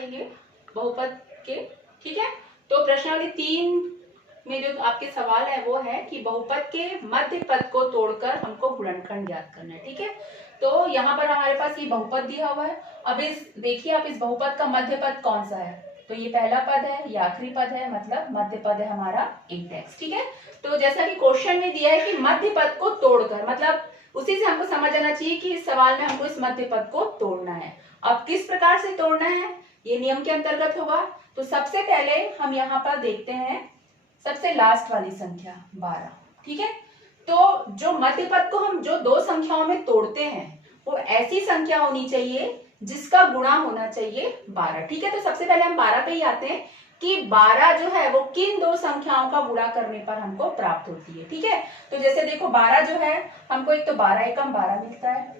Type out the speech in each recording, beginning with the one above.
पढ़ेंगे बहुपद के। ठीक है, तो प्रश्नावली 3 में जो आपके सवाल है वो है कि बहुपद के मध्य पद को तोड़कर हमको गुणनखंड ज्ञात करना है। ठीक है, तो यहाँ पर हमारे पास ये बहुपद दिया हुआ है। अब इस देखिए आप इस बहुपद का मध्य पद कौन सा है, तो ये पहला पद है, ये आखिरी पद है, मतलब मध्य पद है हमारा 8x। ठीक है, तो जैसा कि क्वेश्चन में दिया है कि मध्य पद को तोड़कर, मतलब उसी से हमको समझ आना चाहिए कि इस सवाल में हमको इस मध्य पद को तोड़ना है। अब किस प्रकार से तोड़ना है, ये नियम के अंतर्गत होगा। तो सबसे पहले हम यहाँ पर देखते हैं सबसे लास्ट वाली संख्या 12। ठीक है, तो जो मध्य पद को हम जो दो संख्याओं में तोड़ते हैं वो ऐसी संख्या होनी चाहिए जिसका गुणा होना चाहिए 12। ठीक है, तो सबसे पहले हम 12 पे ही आते हैं कि 12 जो है वो किन दो संख्याओं का गुणा करने पर हमको प्राप्त होती है। ठीक है, तो जैसे देखो 12 जो है हमको एक तो 12 एकम 12 मिलता है,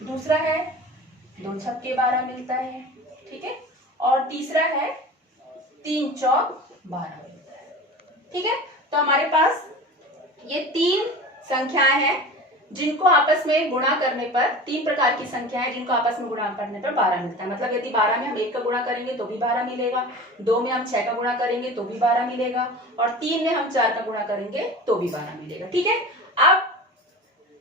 दूसरा है 2 छक्के 12 मिलता है। ठीक है, और तीसरा है 3 चौक 12 मिलता है। ठीक है, तो हमारे पास ये 3 संख्याएं हैं जिनको आपस में गुणा करने पर, 3 प्रकार की संख्याएं हैं जिनको आपस में गुणा करने पर 12 मिलता है। मतलब यदि 12 में हम 1 का गुणा करेंगे तो भी 12 मिलेगा, 2 में हम 6 का गुणा करेंगे तो भी 12 मिलेगा, और 3 में हम 4 का गुणा करेंगे तो भी 12 मिलेगा। ठीक है, अब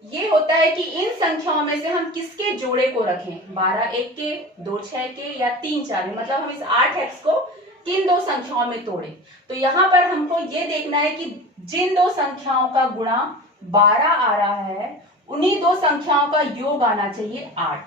ये होता है कि इन संख्याओं में से हम किसके जोड़े को रखें, 12 1 के, 2 6 के, या 3 4 में, मतलब हम इस 8x को किन दो संख्याओं में तोड़े। तो यहाँ पर हमको ये देखना है कि जिन दो संख्याओं का गुणा 12 आ रहा है उन्हीं दो संख्याओं का योग आना चाहिए 8।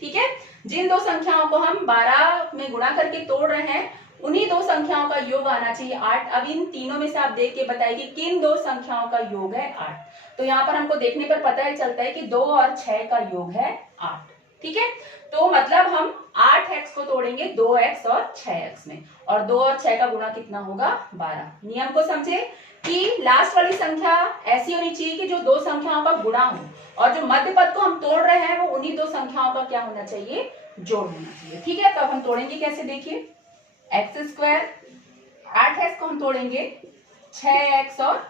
ठीक है, जिन दो संख्याओं को हम 12 में गुणा करके तोड़ रहे हैं उन्हीं दो संख्याओं का योग आना चाहिए 8। अब इन तीनों में से आप देख के बताइए कि किन दो संख्याओं का योग है 8। तो यहाँ पर हमको देखने पर पता ही चलता है कि 2 और 6 का योग है 8। ठीक है, तो मतलब हम 8x को तोड़ेंगे 2x और 6x में, और 2 और 6 का गुणा कितना होगा 12। नियम को समझे कि लास्ट वाली संख्या ऐसी होनी चाहिए कि जो दो संख्याओं का गुणा हो, और जो मध्य पद को हम तोड़ रहे हैं वो उन्हीं दो संख्याओं का क्या होना चाहिए, जोड़ होना चाहिए। ठीक है, तब हम तोड़ेंगे कैसे, देखिए x², 8x को हम तोड़ेंगे 6x और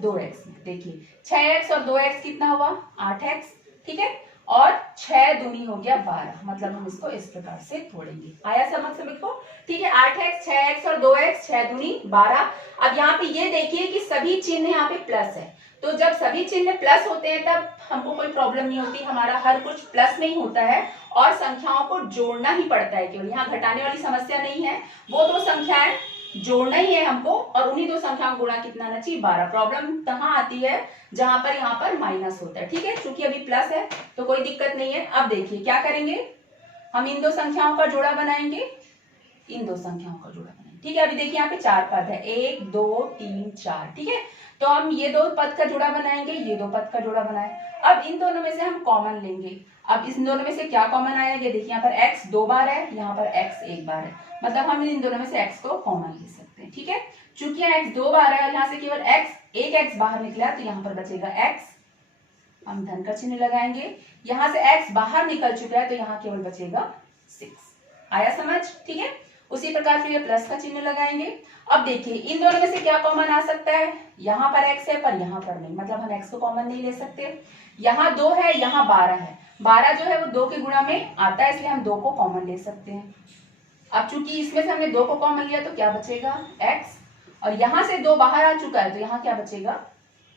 2x में। देखिए 6x और 2x कितना हुआ 8x। ठीक है, और 6 दूनी हो गया 12, मतलब हम इसको इस प्रकार से तोड़ेंगे। आया समझ सभी को। ठीक है, 8x 6x और 2x, 6 दूनी 12। अब यहाँ पे ये देखिए कि सभी चिन्ह यहाँ पे प्लस है, तो जब सभी चिन्ह प्लस होते हैं तब हमको कोई प्रॉब्लम नहीं होती, हमारा हर कुछ प्लस में ही होता है और संख्याओं को जोड़ना ही पड़ता है केवल, यहाँ घटाने वाली समस्या नहीं है। वो दो संख्याएं जोड़ना ही है हमको, और उन्हीं दो संख्याओं गुणा कितना आना चाहिए 12। प्रॉब्लम कहाँ आती है, जहां पर यहाँ पर माइनस होता है। ठीक है, क्योंकि अभी प्लस है तो कोई दिक्कत नहीं है। अब देखिए क्या करेंगे, हम इन दो संख्याओं का जोड़ा बनाएंगे, इन दो संख्याओं का जोड़ा बनाएंगे। ठीक है, अभी देखिए यहाँ पे 4 पद है, 1 2 3 4। ठीक है, तो हम ये दो पद का जोड़ा बनाएंगे, ये दो पद का जोड़ा बनाए। अब इन दोनों में से हम कॉमन लेंगे। अब इस दोनों में से क्या कॉमन आएगा, देखिए यहाँ पर x 2 बार है, यहाँ पर x 1 बार है, मतलब हम इन दोनों में से x को कॉमन ले सकते हैं। ठीक है, चूंकि यहाँ x 2 बार है और यहाँ से केवल एक x बाहर निकला, तो यहाँ पर बचेगा x, हम धन का चिन्ह लगाएंगे। यहाँ से x बाहर निकल चुका है तो यहाँ केवल बचेगा 6। आया समझ। ठीक है, उसी प्रकार फिर ये प्लस का चिन्ह लगाएंगे। अब देखिए इन दोनों में से क्या कॉमन आ सकता है, यहाँ पर x है पर यहाँ पर नहीं, मतलब हम x को कॉमन नहीं ले सकते। यहाँ 2 है, यहाँ 12 है, 12 जो है वो 2 के गुणा में आता है, इसलिए हम 2 को कॉमन ले सकते हैं। अब चूंकि इसमें से हमने 2 को कॉमन लिया तो क्या बचेगा x, और यहाँ से 2 बाहर आ चुका है तो यहाँ क्या बचेगा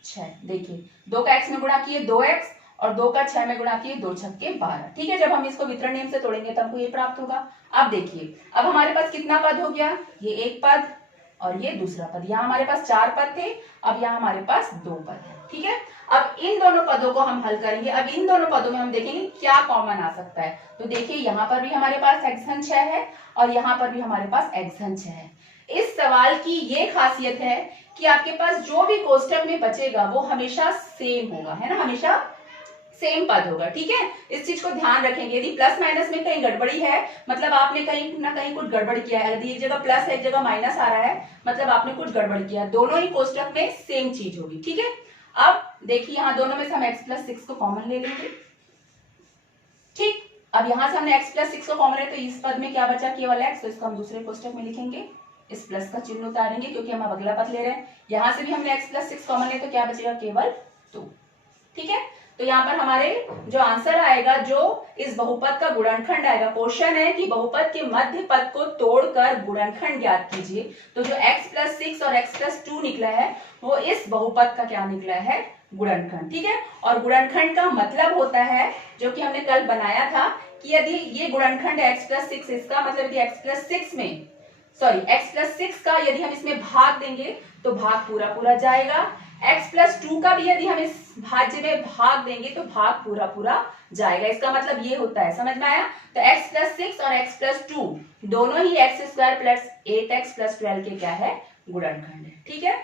6। देखिए 2 का x में गुणा किए 2x, और 2 का 6 में गुणा किए 2 छक्के 12। ठीक है, जब हम इसको वितरण नियम से तोड़ेंगे तब हमको ये प्राप्त होगा। अब देखिए अब हमारे पास कितना पद हो गया, ये एक पद और ये दूसरा पद। यहाँ हमारे पास 4 पद थे, अब यहाँ हमारे पास 2 पद है। ठीक है, अब इन दोनों पदों को हम हल करेंगे। अब इन दोनों पदों में हम देखेंगे क्या कॉमन आ सकता है। तो देखिए यहाँ पर भी हमारे पास x घन 6 है और यहाँ पर भी हमारे पास x घन 6 है। इस सवाल की ये खासियत है कि आपके पास जो भी कोष्टक में बचेगा वो हमेशा सेम होगा, है ना, हमेशा सेम पद होगा। ठीक है, इस चीज को ध्यान रखेंगे। यदि प्लस माइनस में कहीं गड़बड़ी है, मतलब आपने कहीं ना कहीं कुछ गड़बड़ किया है। यदि एक जगह प्लस है एक जगह माइनस आ रहा है, मतलब आपने कुछ गड़बड़ किया है। दोनों ही कोष्टक में सेम चीज होगी। ठीक है, अब देखिए यहाँ दोनों में से हम x+6 को कॉमन ले लेंगे। ठीक, अब यहाँ से हमने x+6 को कॉमन ले, तो इस पद में क्या बचा, केवल x, तो इसको हम दूसरे कोष्टक में लिखेंगे, इस प्लस का चिन्ह उतारेंगे क्योंकि हम अगला पद ले रहे हैं। यहाँ से भी हमने x+6 कॉमन ले तो क्या बचेगा, केवल 2। ठीक है, तो यहाँ पर हमारे जो आंसर आएगा, जो इस बहुपद का गुणनखंड आएगा, क्वेश्चन है कि बहुपद के मध्य पद को तोड़कर गुणनखंड ज्ञात कीजिए। तो जो x+6 और x+2 निकला है वो इस बहुपद का क्या निकला है, गुणनखंड। ठीक है, और गुणनखंड का मतलब होता है, जो कि हमने कल बनाया था, कि यदि ये गुणनखंड है x+6, इसका मतलब यदि x+6 का यदि हम इसमें भाग देंगे तो भाग पूरा पूरा जाएगा। x+2 का भी यदि हम इस भाज्य में भाग देंगे तो भाग पूरा पूरा जाएगा। इसका मतलब ये होता है, समझ में आया? तो x+6 और x+2 दोनों ही x² + 8x + 12 के क्या है, गुणनखंड है। ठीक है,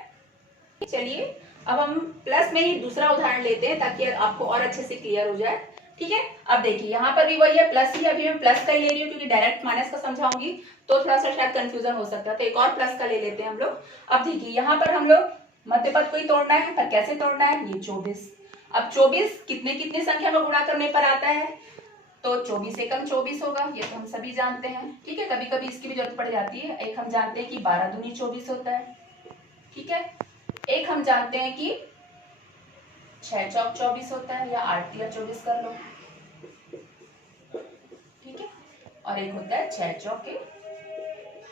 चलिए अब हम प्लस में ही दूसरा उदाहरण लेते हैं ताकि आपको और अच्छे से क्लियर हो जाए। ठीक है, अब देखिए यहाँ पर भी वही है, प्लस ही, अभी मैं प्लस का ही ले रही हूँ क्योंकि डायरेक्ट माइनस का समझाऊंगी तो थोड़ा सा शायद कंफ्यूजन हो सकता है, तो एक और प्लस का ले लेते हैं हम लोग। अब देखिए यहाँ पर हम लोग मध्य पद को ही तोड़ना है, पर कैसे तोड़ना है, ये 24। अब 24 कितने कितने संख्या में गुणा करने पर आता है, तो 24 एकम 24 होगा, ये तो हम सभी जानते हैं। ठीक है, कभी कभी इसकी भी जरूरत पड़ जाती है। एक हम जानते हैं कि 12 दूनी 24 होता है। ठीक है, एक हम जानते हैं कि 6 चौक 24 होता है, या 8 तिया 24 कर लो। ठीक है, और एक होता है 6 चौके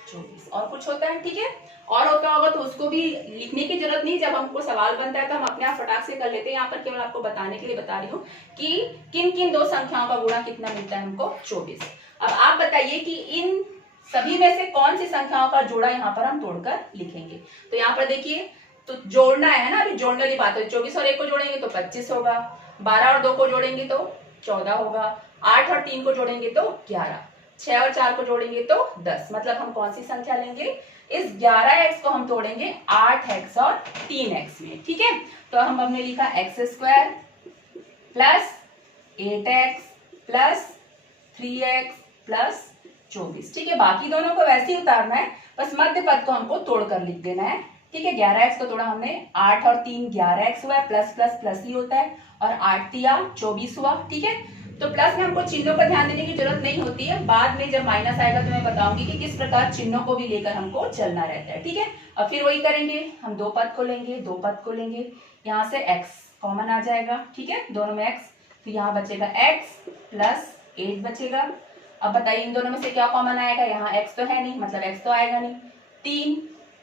24, और कुछ होता है। ठीक है, और होता होगा तो उसको भी लिखने की जरूरत नहीं, जब हमको सवाल बनता है तो हम अपने आप फटाक से कर लेते हैं। यहाँ पर केवल आपको बताने के लिए बता रही हूँ कि किन किन दो संख्याओं का गुणा कितना मिलता है हमको, 24। अब आप बताइए कि इन सभी में से कौन सी संख्याओं का जोड़ा यहाँ पर हम तोड़कर लिखेंगे। तो यहाँ पर देखिए, तो जोड़ना है ना, अभी जोड़ने वाली बात है। 24 और 1 को जोड़ेंगे तो 25 होगा, 12 और 2 को जोड़ेंगे तो 14 होगा, 8 और 3 को जोड़ेंगे तो 11, 6 और 4 को जोड़ेंगे तो 10। मतलब हम कौन सी संख्या लेंगे, इस 11x को हम तोड़ेंगे 8x और 3x में। ठीक है, तो हमने लिखा x² + 8x + 3x + 24। ठीक है, बाकी दोनों को वैसे ही उतारना है, बस मध्य पद को हमको तोड़कर लिख देना है। ठीक है, 11x को तोड़ा हमने, 8 और 3 11x हुआ, प्लस प्लस प्लस ही होता है, और 8 तिया 24 हुआ। ठीक है, तो प्लस में हमको चिन्हों पर ध्यान देने की जरूरत नहीं होती है, बाद में जब माइनस आएगा तो मैं बताऊंगी कि किस प्रकार चिन्हों को भी लेकर हमको चलना रहता है। ठीक है, अब फिर वही करेंगे, हम दो पद को लेंगे, यहाँ से x कॉमन आ जाएगा। ठीक है, दोनों में x, तो यहाँ बचेगा x + 8 बचेगा। अब बताइए इन दोनों में से क्या कॉमन आएगा, यहाँ x तो है नहीं, मतलब x तो आएगा नहीं। 3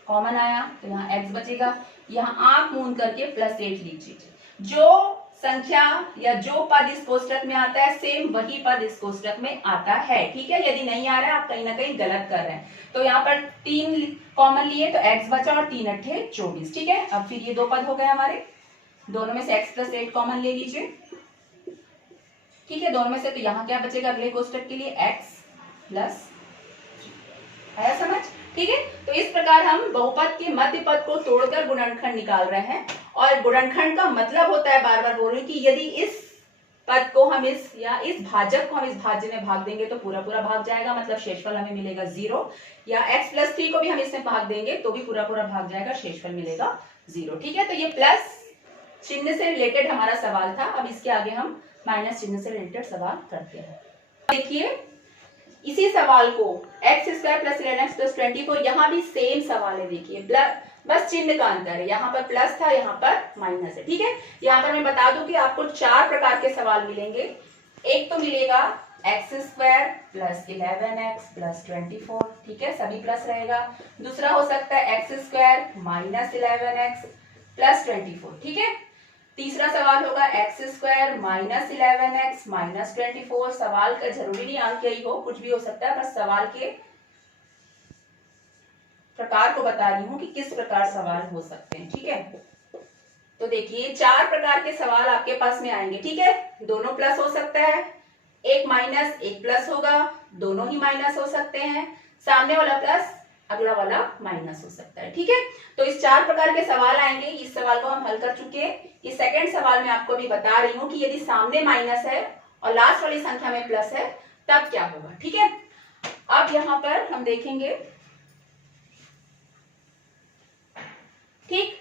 कॉमन आया तो यहाँ x बचेगा, यहाँ आंख मूंद करके +8 लिख दीजिए। जो संख्या या जो पद इस कोष्टक में आता है सेम वही पद इस कोष्टक में आता है। ठीक है, यदि नहीं आ रहा है आप कहीं ना कहीं गलत कर रहे हैं। तो यहाँ पर 3 कॉमन लिए तो x बचा और 3 अट्ठे 24। ठीक है, अब फिर ये दो पद हो गए हमारे, दोनों में से x + 8 कॉमन ले लीजिए। ठीक है, दोनों में से, तो यहाँ क्या बचेगा अगले कोष्टक के लिए, x + 3। आया समझ? ठीक है, तो इस प्रकार हम बहुपद के मध्य पद को तोड़कर गुणनखंड निकाल रहे हैं। और गुणनखंड का मतलब होता है, बार बार बोल रही हूं, कि यदि इस पद को हम इस भाजक को हम इस भाज्य में भाग देंगे तो पूरा पूरा भाग जाएगा, मतलब शेषफल हमें मिलेगा 0, या x+3 को भी हम इसमें भाग देंगे तो भी पूरा पूरा भाग जाएगा, शेषफल मिलेगा 0। ठीक है, तो ये प्लस चिन्ह से रिलेटेड हमारा सवाल था। अब इसके आगे हम माइनस चिन्ह से रिलेटेड सवाल करते हैं। देखिए इसी सवाल को x² + 11x + 24, यहाँ भी सेम सवाल है। देखिए बस चिन्ह का अंतर है, यहाँ पर प्लस था, यहाँ पर माइनस है। ठीक है, यहाँ पर मैं बता दूं कि आपको 4 प्रकार के सवाल मिलेंगे। एक तो मिलेगा x² + 11x + 24। ठीक है, सभी प्लस रहेगा। दूसरा हो सकता है x² - 11x + 24। ठीक है, तीसरा सवाल होगा x² - 11x - 24। सवाल का जरूरी नहीं अंक यही हो, कुछ भी हो सकता है, बस सवाल के प्रकार को बता रही हूं कि किस प्रकार सवाल हो सकते हैं। ठीक है, तो देखिए 4 प्रकार के सवाल आपके पास में आएंगे। ठीक है, दोनों प्लस हो सकता है, एक माइनस एक प्लस होगा, दोनों ही माइनस हो सकते हैं, सामने वाला प्लस अगला वाला माइनस हो सकता है। ठीक है, तो इस 4 प्रकार के सवाल आएंगे। इस सवाल को हम हल कर चुके हैं। इस सेकंड सवाल में आपको भी बता रही हूं कि यदि सामने माइनस है और लास्ट वाली संख्या में प्लस है तब क्या होगा। ठीक है, अब यहां पर हम देखेंगे, ठीक,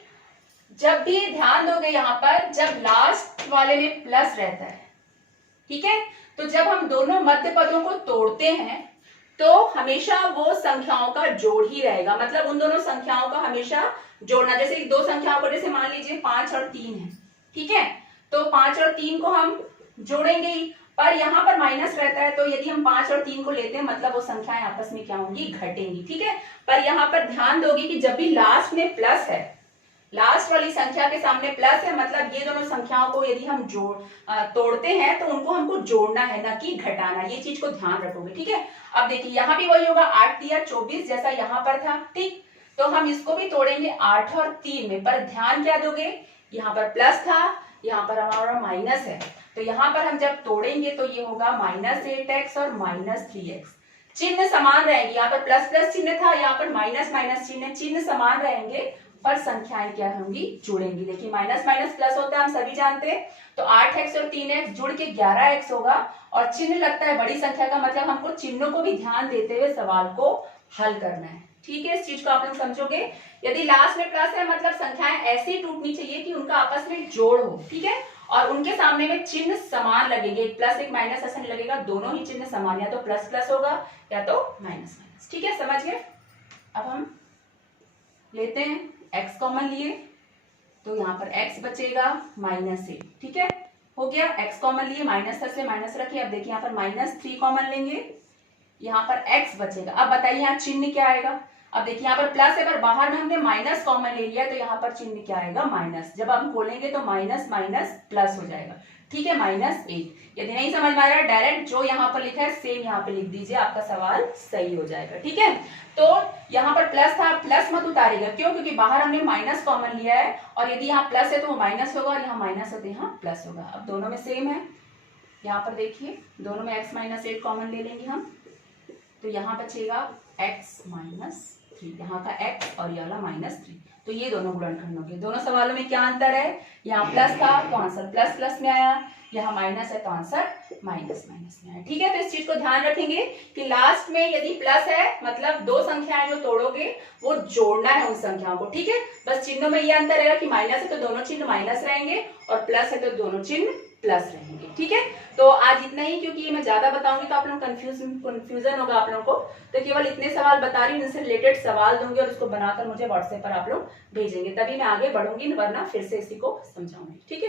जब भी ध्यान दोगे यहाँ पर, जब लास्ट वाले में प्लस रहता है, ठीक है, तो जब हम दोनों मध्य पदों को तोड़ते हैं तो हमेशा वो संख्याओं का जोड़ ही रहेगा, मतलब उन दोनों संख्याओं का हमेशा जोड़ना। जैसे दो संख्याओं को, जैसे मान लीजिए 5 और 3 है, ठीक है, तो 5 और 3 को हम जोड़ेंगे ही, पर यहाँ पर माइनस रहता है, तो यदि हम 5 और 3 को लेते हैं मतलब वो संख्याएं आपस में क्या होंगी, घटेंगी। ठीक है, पर यहाँ पर ध्यान दोगे कि जब भी लास्ट में प्लस है, लास्ट वाली संख्या के सामने प्लस है, मतलब ये दोनों संख्याओं को यदि हम तोड़ते हैं तो उनको हमको जोड़ना है, ना कि घटाना। ये चीज को ध्यान रखोगे। ठीक है, अब देखिए यहाँ भी वही होगा, 8 दिया 24 जैसा यहाँ पर था। ठीक, तो हम इसको भी तोड़ेंगे 8 और 3 में, पर ध्यान क्या दोगे, यहाँ पर प्लस था, यहाँ पर हमारा माइनस है, तो यहाँ पर हम जब तोड़ेंगे तो ये होगा -8x और -3x। चिन्ह समान रहेंगे, यहाँ पर प्लस प्लस चिन्ह था, यहाँ पर माइनस माइनस चिन्ह समान रहेंगे, पर संख्याएं क्या होंगी, जुड़ेंगी। देखिए माइनस माइनस प्लस होता है, हम सभी जानते हैं, तो 8x और 3x जुड़ के 11x होगा, और चिन्ह लगता है बड़ी संख्या का, मतलब हमको चिन्हों को भी ध्यान देते हुए सवाल को हल करना है। ठीक है, इस चीज को आप लोग समझोगे। यदि लास्ट में प्लस है मतलब संख्याएं ऐसी टूटनी चाहिए कि उनका आपस में जोड़ हो। ठीक है, और उनके सामने में चिन्ह समान लगेंगे, एक प्लस एक माइनस ऐसा नहीं लगेगा, दोनों ही चिन्ह समान, या तो प्लस प्लस होगा या तो माइनस माइनस। ठीक है, समझ गए। अब हम लेते हैं x कॉमन लिए, तो यहाँ पर x बचेगा -8। ठीक है, हो गया, x कॉमन लिए, माइनस से माइनस रखिए। अब देखिए यहाँ पर -3 कॉमन लेंगे, यहाँ पर x बचेगा। अब बताइए यहाँ चिन्ह क्या आएगा। अब देखिए यहाँ पर प्लस है, पर बाहर में हमने माइनस कॉमन ले लिया, तो यहाँ पर चिन्ह क्या आएगा, माइनस। जब हम खोलेंगे तो माइनस माइनस प्लस हो जाएगा। ठीक है, -8। यदि नहीं समझ में आ रहा है, डायरेक्ट जो यहाँ पर लिखा है सेम यहाँ पे लिख दीजिए, आपका सवाल सही हो जाएगा। ठीक है, तो यहाँ पर प्लस था, प्लस मत उतारिएगा, क्यों, क्योंकि बाहर हमने माइनस कॉमन लिया है, और यदि यहाँ प्लस है तो वो माइनस होगा, और यहाँ माइनस है तो यहाँ प्लस होगा। अब दोनों में सेम है, यहाँ पर देखिए दोनों में x -8 कॉमन ले लेंगे हम, तो यहाँ बचेगा x -3, यहाँ का x और ये वाला -3, तो ये दोनों गुणनखंड होंगे। दोनों सवालों में क्या अंतर है, यहाँ प्लस था तो आंसर प्लस प्लस में आया, यहाँ माइनस है तो आंसर माइनस माइनस में आया। ठीक है, तो इस चीज को ध्यान रखेंगे कि लास्ट में यदि प्लस है मतलब दो संख्याएं जो तोड़ोगे वो जोड़ना है उन संख्याओं को। ठीक है, बस चिन्हों में ये अंतर रहेगा कि माइनस है तो दोनों चिन्ह माइनस रहेंगे, और प्लस है तो दोनों चिन्ह प्लस रहेंगे। ठीक है, तो आज इतना ही, क्योंकि ये मैं ज्यादा बताऊंगी तो आप लोग कंफ्यूजन होगा आप लोगों को, तो केवल इतने सवाल बता रही हूँ, इनसे रिलेटेड सवाल दूंगी और उसको बनाकर मुझे व्हाट्सएप पर आप लोग भेजेंगे, तभी मैं आगे बढ़ूंगी, वरना फिर से इसी को समझाऊंगी। ठीक है।